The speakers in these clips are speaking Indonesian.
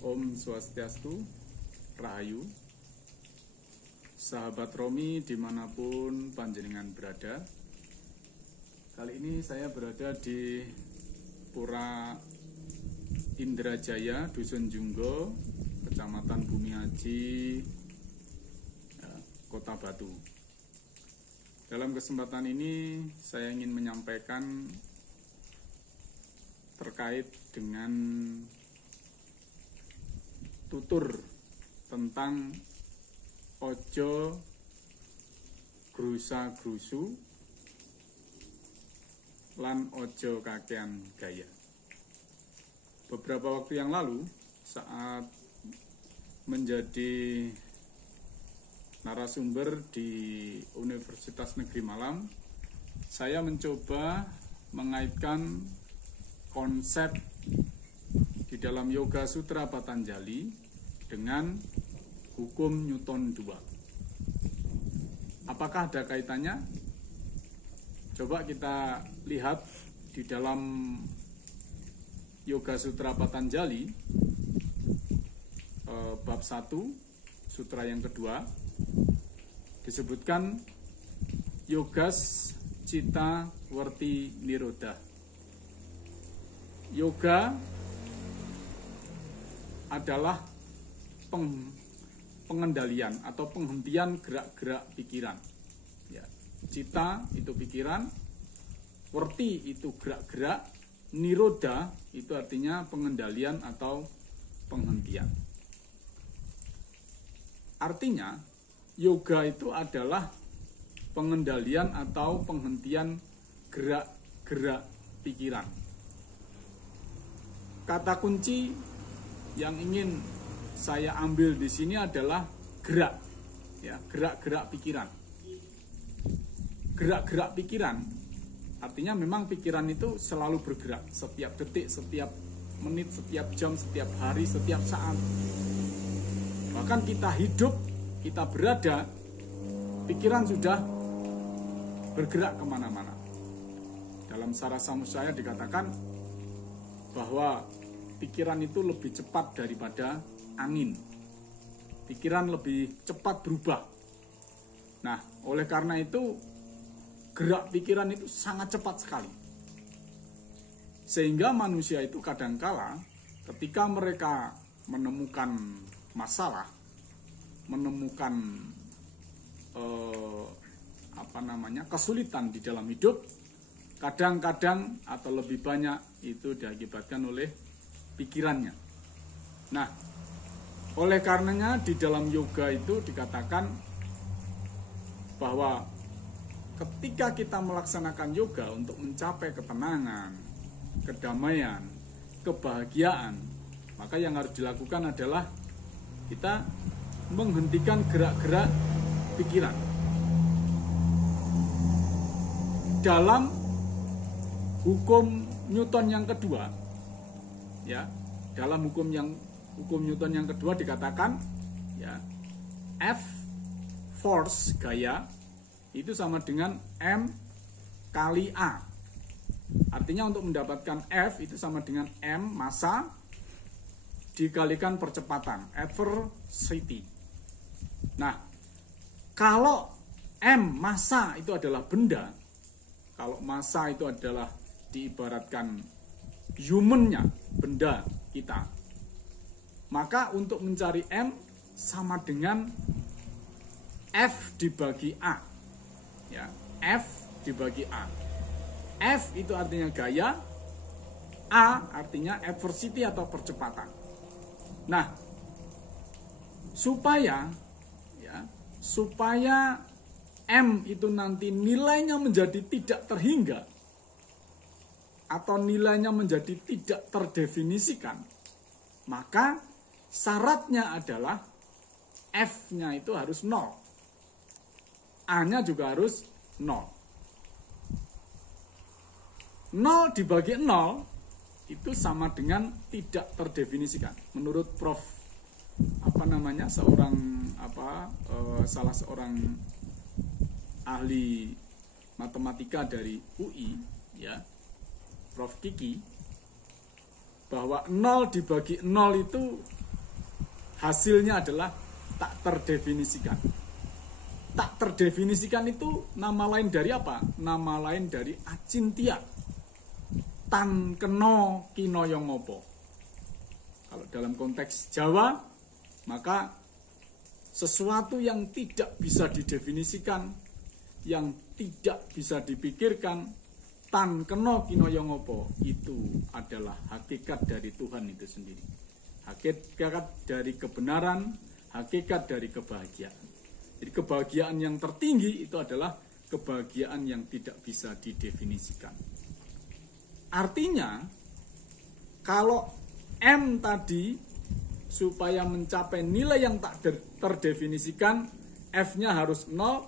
Om Swastiastu, Rahayu, sahabat Romi dimanapun panjenengan berada. Kali ini saya berada di Pura Indrajaya, Dusun Junggo, Kecamatan Bumi Aji, Kota Batu. Dalam kesempatan ini saya ingin menyampaikan terkait dengan tutur tentang ojo grusa-grusu lan ojo kakean gaya. Beberapa waktu yang lalu saat menjadi narasumber di Universitas Negeri Malang, saya mencoba mengaitkan konsep di dalam Yoga Sutra Patanjali dengan hukum Newton 2. Apakah ada kaitannya? Coba kita lihat di dalam Yoga Sutra Patanjali bab 1, sutra yang kedua, disebutkan Yogas Cita Werti Nirodha. Yoga adalah pengendalian atau penghentian gerak-gerak pikiran. Ya. Cita itu pikiran, werti itu gerak-gerak, nirodha itu artinya pengendalian atau penghentian. Artinya, yoga itu adalah pengendalian atau penghentian gerak-gerak pikiran. Kata kunci yang ingin saya ambil di sini adalah gerak, ya, gerak-gerak pikiran. Gerak-gerak pikiran artinya memang pikiran itu selalu bergerak setiap detik, setiap menit, setiap jam, setiap hari, setiap saat. Bahkan kita hidup, kita berada, pikiran sudah bergerak kemana-mana. Dalam Sarasamusaya dikatakan bahwa pikiran itu lebih cepat daripada angin. Pikiran lebih cepat berubah. Nah, oleh karena itu gerak pikiran itu sangat cepat sekali. Sehingga manusia itu kadangkala ketika mereka menemukan masalah, menemukan kesulitan di dalam hidup, kadang-kadang atau lebih banyak itu diakibatkan oleh pikirannya. Nah, oleh karenanya di dalam yoga itu dikatakan bahwa ketika kita melaksanakan yoga untuk mencapai ketenangan, kedamaian, kebahagiaan, maka yang harus dilakukan adalah kita menghentikan gerak-gerak pikiran. Dalam hukum Newton yang kedua, ya, dalam hukum Newton yang kedua dikatakan, ya, F force gaya itu sama dengan M kali A. Artinya untuk mendapatkan F itu sama dengan M massa dikalikan percepatan, velocity. Nah, kalau M massa itu adalah benda, kalau massa itu adalah diibaratkan human-nya, benda kita, maka untuk mencari M sama dengan F dibagi A, ya, F dibagi A. F itu artinya gaya, A artinya velocity atau percepatan. Nah, supaya M itu nanti nilainya menjadi tidak terhingga atau nilainya menjadi tidak terdefinisikan, maka syaratnya adalah F-nya itu harus 0. A-nya juga harus 0. 0 dibagi 0 itu sama dengan tidak terdefinisikan. Menurut Prof. Salah seorang ahli matematika dari UI, ya, Prof. Kiki, bahwa 0 dibagi 0 itu hasilnya adalah tak terdefinisikan. Tak terdefinisikan itu nama lain dari apa? Nama lain dari acintia. Tan keno kinoyong ngopo. Kalau dalam konteks Jawa, maka sesuatu yang tidak bisa didefinisikan, yang tidak bisa dipikirkan, tan keno kinoyong ngopo, itu adalah hakikat dari Tuhan itu sendiri. Hakikat dari kebenaran, hakikat dari kebahagiaan. Jadi kebahagiaan yang tertinggi itu adalah kebahagiaan yang tidak bisa didefinisikan. Artinya, kalau M tadi supaya mencapai nilai yang tak terdefinisikan, F-nya harus 0,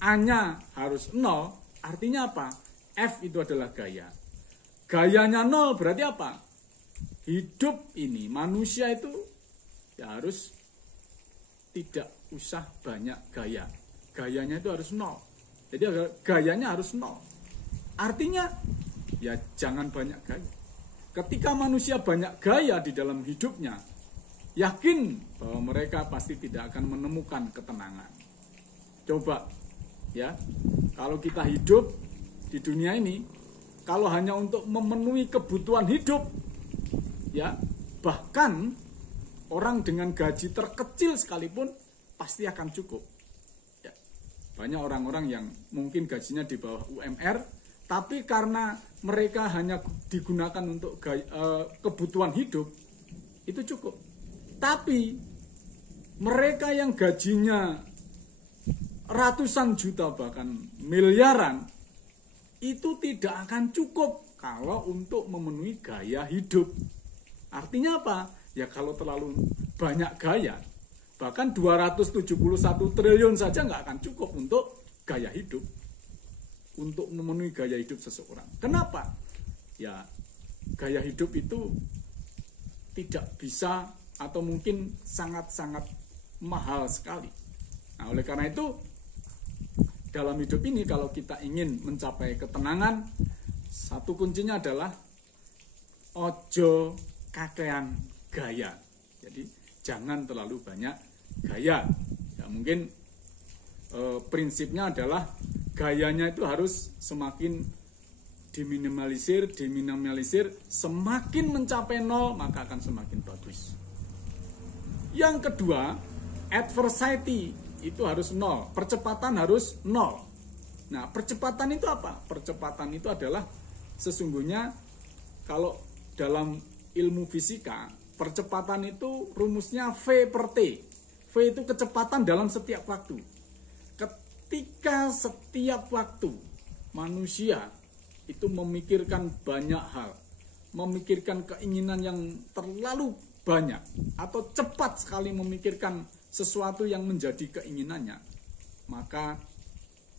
A-nya harus 0, artinya apa? F itu adalah gaya. Gayanya 0 berarti apa? Hidup ini, manusia itu ya harus tidak usah banyak gaya. Gayanya itu harus 0. Jadi gayanya harus 0. Artinya ya jangan banyak gaya. Ketika manusia banyak gaya di dalam hidupnya, yakin bahwa mereka pasti tidak akan menemukan ketenangan. Coba ya, kalau kita hidup di dunia ini, kalau hanya untuk memenuhi kebutuhan hidup, ya bahkan orang dengan gaji terkecil sekalipun pasti akan cukup. Ya, banyak orang-orang yang mungkin gajinya di bawah UMR, tapi karena mereka hanya digunakan untuk kebutuhan hidup, itu cukup. Tapi mereka yang gajinya ratusan juta bahkan miliaran, itu tidak akan cukup kalau untuk memenuhi gaya hidup. Artinya apa? Ya kalau terlalu banyak gaya, bahkan 271 triliun saja nggak akan cukup untuk gaya hidup, untuk memenuhi gaya hidup seseorang. Kenapa? Ya gaya hidup itu tidak bisa atau mungkin sangat-sangat mahal sekali. Nah oleh karena itu, dalam hidup ini kalau kita ingin mencapai ketenangan, satu kuncinya adalah ojo kakean gaya. Jadi jangan terlalu banyak gaya. Ya mungkin prinsipnya adalah gayanya itu harus semakin diminimalisir, semakin mencapai 0 maka akan semakin bagus. Yang kedua, adversity itu harus 0, percepatan harus 0. Nah, percepatan itu apa? Percepatan itu adalah sesungguhnya kalau dalam ilmu fisika, percepatan itu rumusnya V per T. V itu kecepatan dalam setiap waktu. Ketika setiap waktu manusia itu memikirkan banyak hal, memikirkan keinginan yang terlalu banyak, atau cepat sekali memikirkan sesuatu yang menjadi keinginannya, maka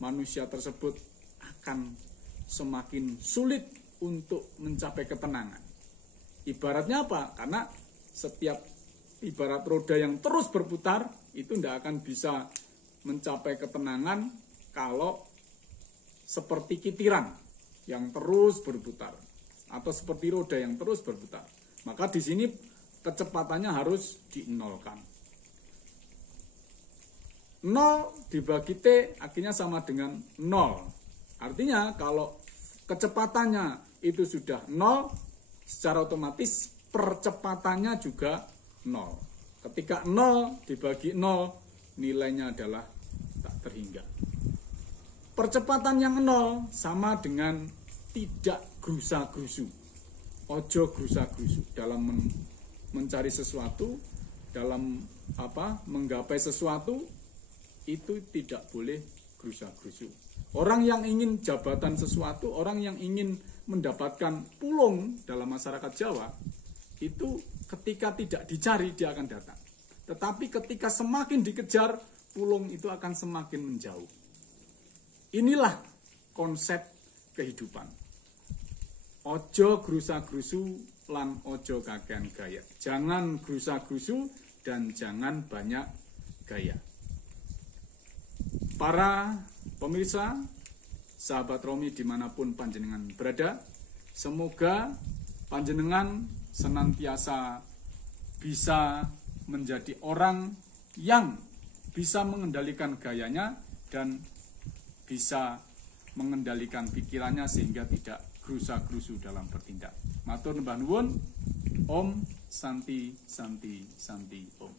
manusia tersebut akan semakin sulit untuk mencapai ketenangan. Ibaratnya apa? Karena setiap ibarat roda yang terus berputar, itu tidak akan bisa mencapai ketenangan kalau seperti kitiran yang terus berputar atau seperti roda yang terus berputar. Maka di sini kecepatannya harus dinolkan. 0 dibagi T akhirnya sama dengan 0. Artinya kalau kecepatannya itu sudah 0, secara otomatis percepatannya juga 0. Ketika 0 dibagi 0, nilainya adalah tak terhingga. Percepatan yang 0 sama dengan tidak gerusa-gerusu. Ojo gerusa-gerusu dalam mencari sesuatu, dalam menggapai sesuatu, itu tidak boleh gerusa-gerusu. Orang yang ingin jabatan sesuatu, orang yang ingin mendapatkan pulung dalam masyarakat Jawa, itu ketika tidak dicari dia akan datang. Tetapi ketika semakin dikejar, pulung itu akan semakin menjauh. Inilah konsep kehidupan. Ojo gerusa-gerusu lan ojo kakean gaya. Jangan gerusa-gerusu dan jangan banyak gaya. Para pemirsa, sahabat Romi dimanapun panjenengan berada, semoga panjenengan senantiasa bisa menjadi orang yang bisa mengendalikan gayanya dan bisa mengendalikan pikirannya sehingga tidak gerusa-gerusu dalam bertindak. Matur nuwun. Om Santi Santi Santi Om.